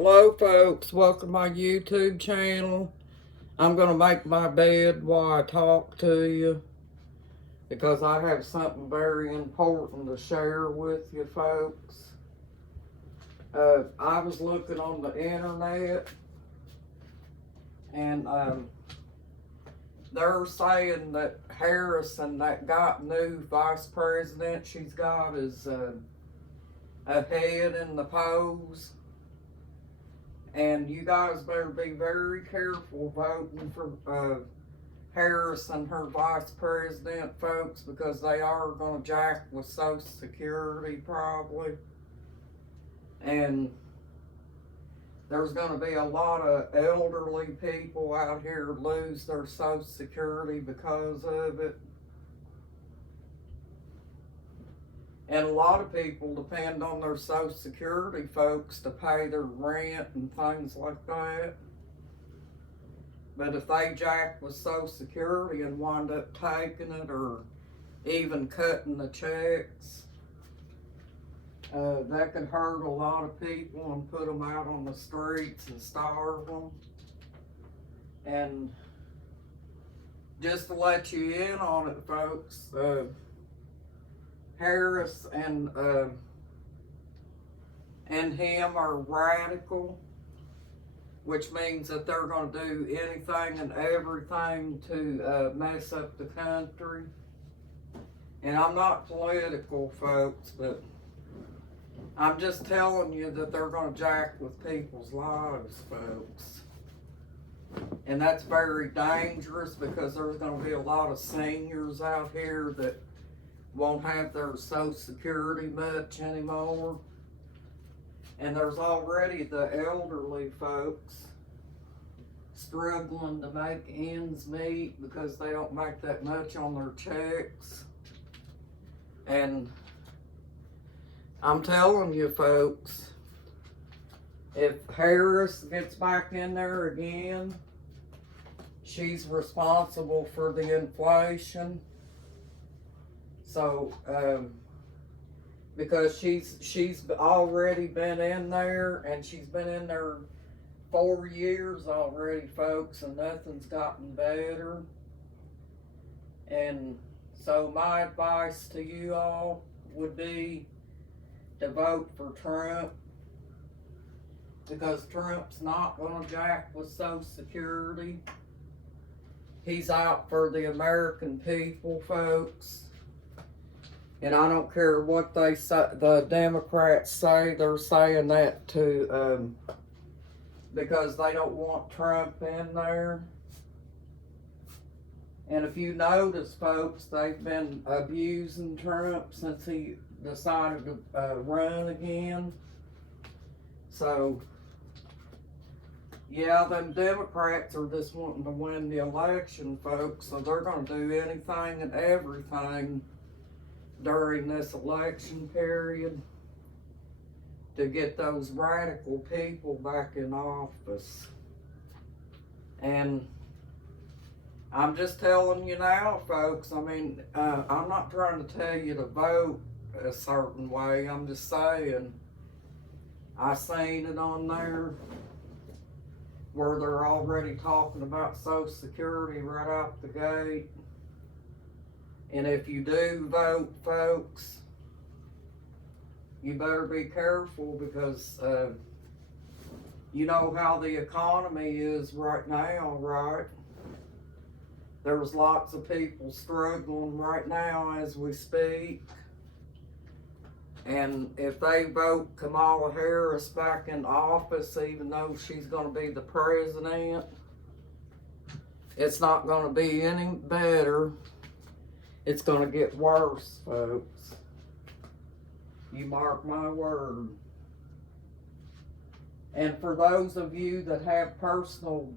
Hello folks, welcome to my YouTube channel. I'm going to make my bed while I talk to you because I have something very important to share with you folks. I was looking on the internet and they're saying that Harrison, that got new vice president she's got, is ahead in the polls. And you guys better be very careful voting for Harris and her vice president, folks, because they are going to jack with Social Security probably. And there's going to be a lot of elderly people out here lose their Social Security because of it. And a lot of people depend on their Social Security, folks, to pay their rent and things like that. But if they jack with Social Security and wind up taking it or even cutting the checks, that could hurt a lot of people and put them out on the streets and starve them. And just to let you in on it, folks, Harris and him are radical, which means that they're going to do anything and everything to mess up the country. And I'm not political, folks, but I'm just telling you that they're going to jack with people's lives, folks. And that's very dangerous because there's going to be a lot of seniors out here that won't have their Social Security much anymore. And there's already the elderly folks struggling to make ends meet because they don't make that much on their checks. And I'm telling you folks, if Harris gets back in there again, she's responsible for the inflation. So, because she's already been in there, and she's been in there 4 years already, folks, and nothing's gotten better. And so my advice to you all would be to vote for Trump, because Trump's not going to jack with Social Security. He's out for the American people, folks. And I don't care what they say, the Democrats say, they're saying that to, because they don't want Trump in there. And if you notice, folks, they've been abusing Trump since he decided to run again. So, yeah, them Democrats are just wanting to win the election, folks, so they're going to do anything and everything during this election period to get those radical people back in office. And I'm just telling you now, folks, I mean, I'm not trying to tell you to vote a certain way. I'm just saying, I seen it on there where they're already talking about Social Security right out the gate. And if you do vote, folks, you better be careful because you know how the economy is right now, right? There's lots of people struggling right now as we speak. And if they vote Kamala Harris back in office, even though she's going to be the president, it's not going to be any better. It's going to get worse, folks. You mark my word. And for those of you that have personal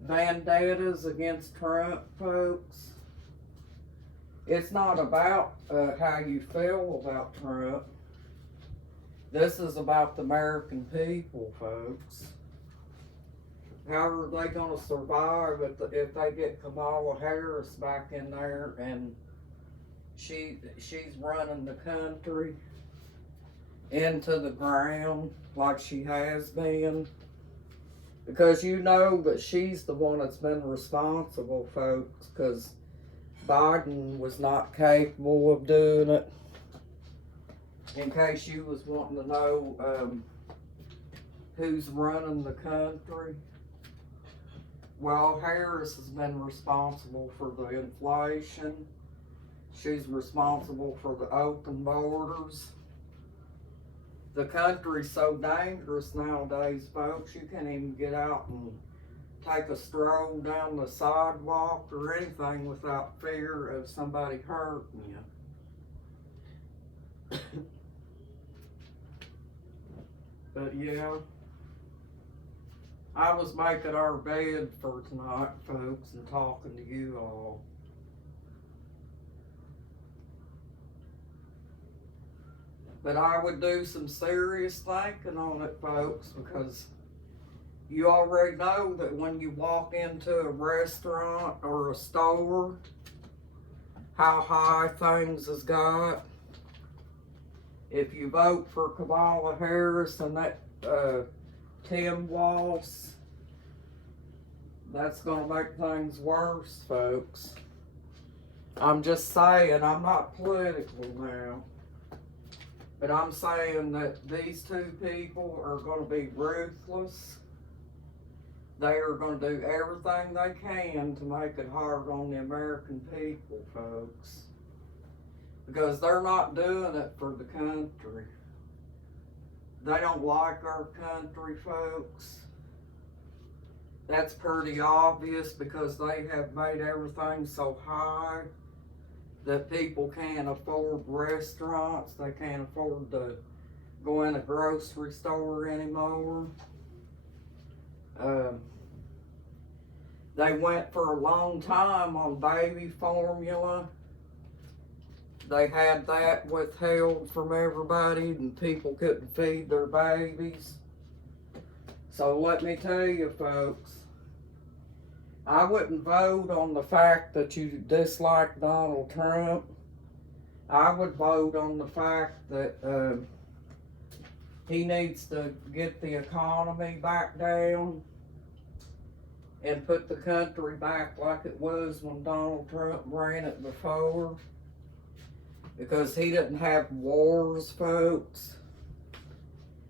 vendettas against Trump, folks, it's not about how you feel about Trump. This is about the American people, folks. How are they going to survive if they get Kamala Harris back in there and she's running the country? into the ground like she has been. Because you know that she's the one that's been responsible, folks, because Biden was not capable of doing it. In case you was wanting to know who's running the country. Well, Harris has been responsible for the inflation. She's responsible for the open borders. The country's so dangerous nowadays, folks, you can't even get out and take a stroll down the sidewalk or anything without fear of somebody hurting you. But yeah, I was making our bed for tonight, folks, and talking to you all. But I would do some serious thinking on it, folks, because you already know that when you walk into a restaurant or a store, how high things has got. If you vote for Kamala Harris and that Tim Walz, that's going to make things worse, folks. I'm just saying, I'm not political now. But I'm saying that these two people are going to be ruthless. They are going to do everything they can to make it hard on the American people, folks. Because they're not doing it for the country. They don't like our country, folks. That's pretty obvious because they have made everything so high that people can't afford restaurants. They can't afford to go in a grocery store anymore. They went for a long time on baby formula. They had that withheld from everybody and people couldn't feed their babies. So let me tell you, folks, I wouldn't vote on the fact that you dislike Donald Trump. I would vote on the fact that he needs to get the economy back down and put the country back like it was when Donald Trump ran it before. Because he didn't have wars, folks.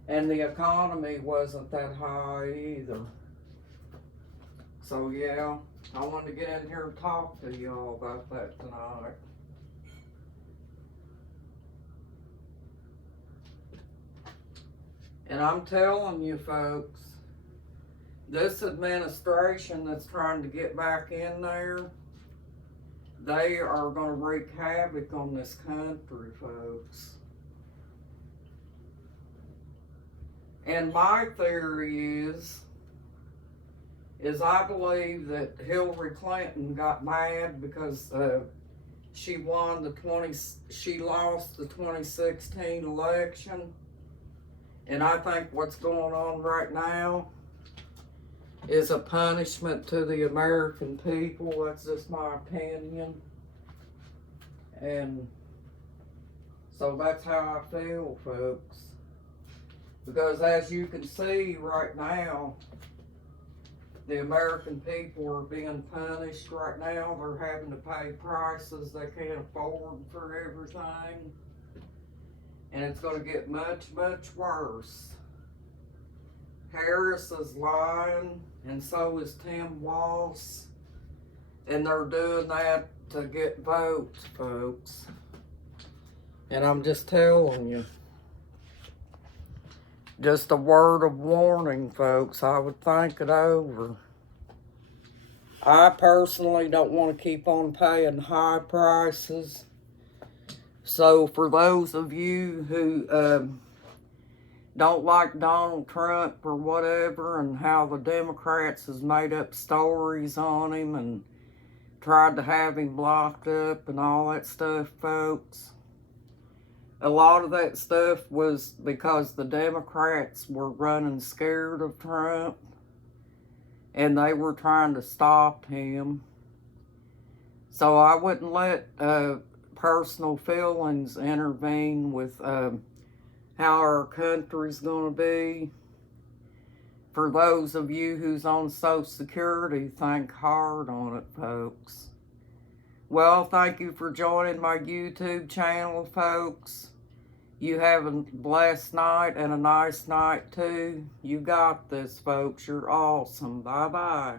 And the economy wasn't that high either. So yeah, I wanted to get in here and talk to y'all about that tonight. And I'm telling you, folks, this administration that's trying to get back in there, they are going to wreak havoc on this country, folks. And my theory is I believe that Hillary Clinton got mad because she lost the 2016 election. And I think what's going on right now is a punishment to the American people. That's just my opinion. And so that's how I feel, folks. Because as you can see right now, the American people are being punished right now. They're having to pay prices they can't afford for everything. And it's going to get much, much worse. Harris is lying, and so is Tim Walz. And they're doing that to get votes, folks. And I'm just telling you. Just a word of warning, folks. I would think it over. I personally don't want to keep on paying high prices. So for those of you who don't like Donald Trump or whatever, and how the Democrats has made up stories on him and tried to have him locked up and all that stuff, folks, a lot of that stuff was because the Democrats were running scared of Trump and they were trying to stop him. So I wouldn't let personal feelings intervene with how our country's gonna be. For those of you who's on Social Security, think hard on it, folks. Well, thank you for joining my YouTube channel, folks. You have a blessed night and a nice night, too. You got this, folks. You're awesome. Bye-bye.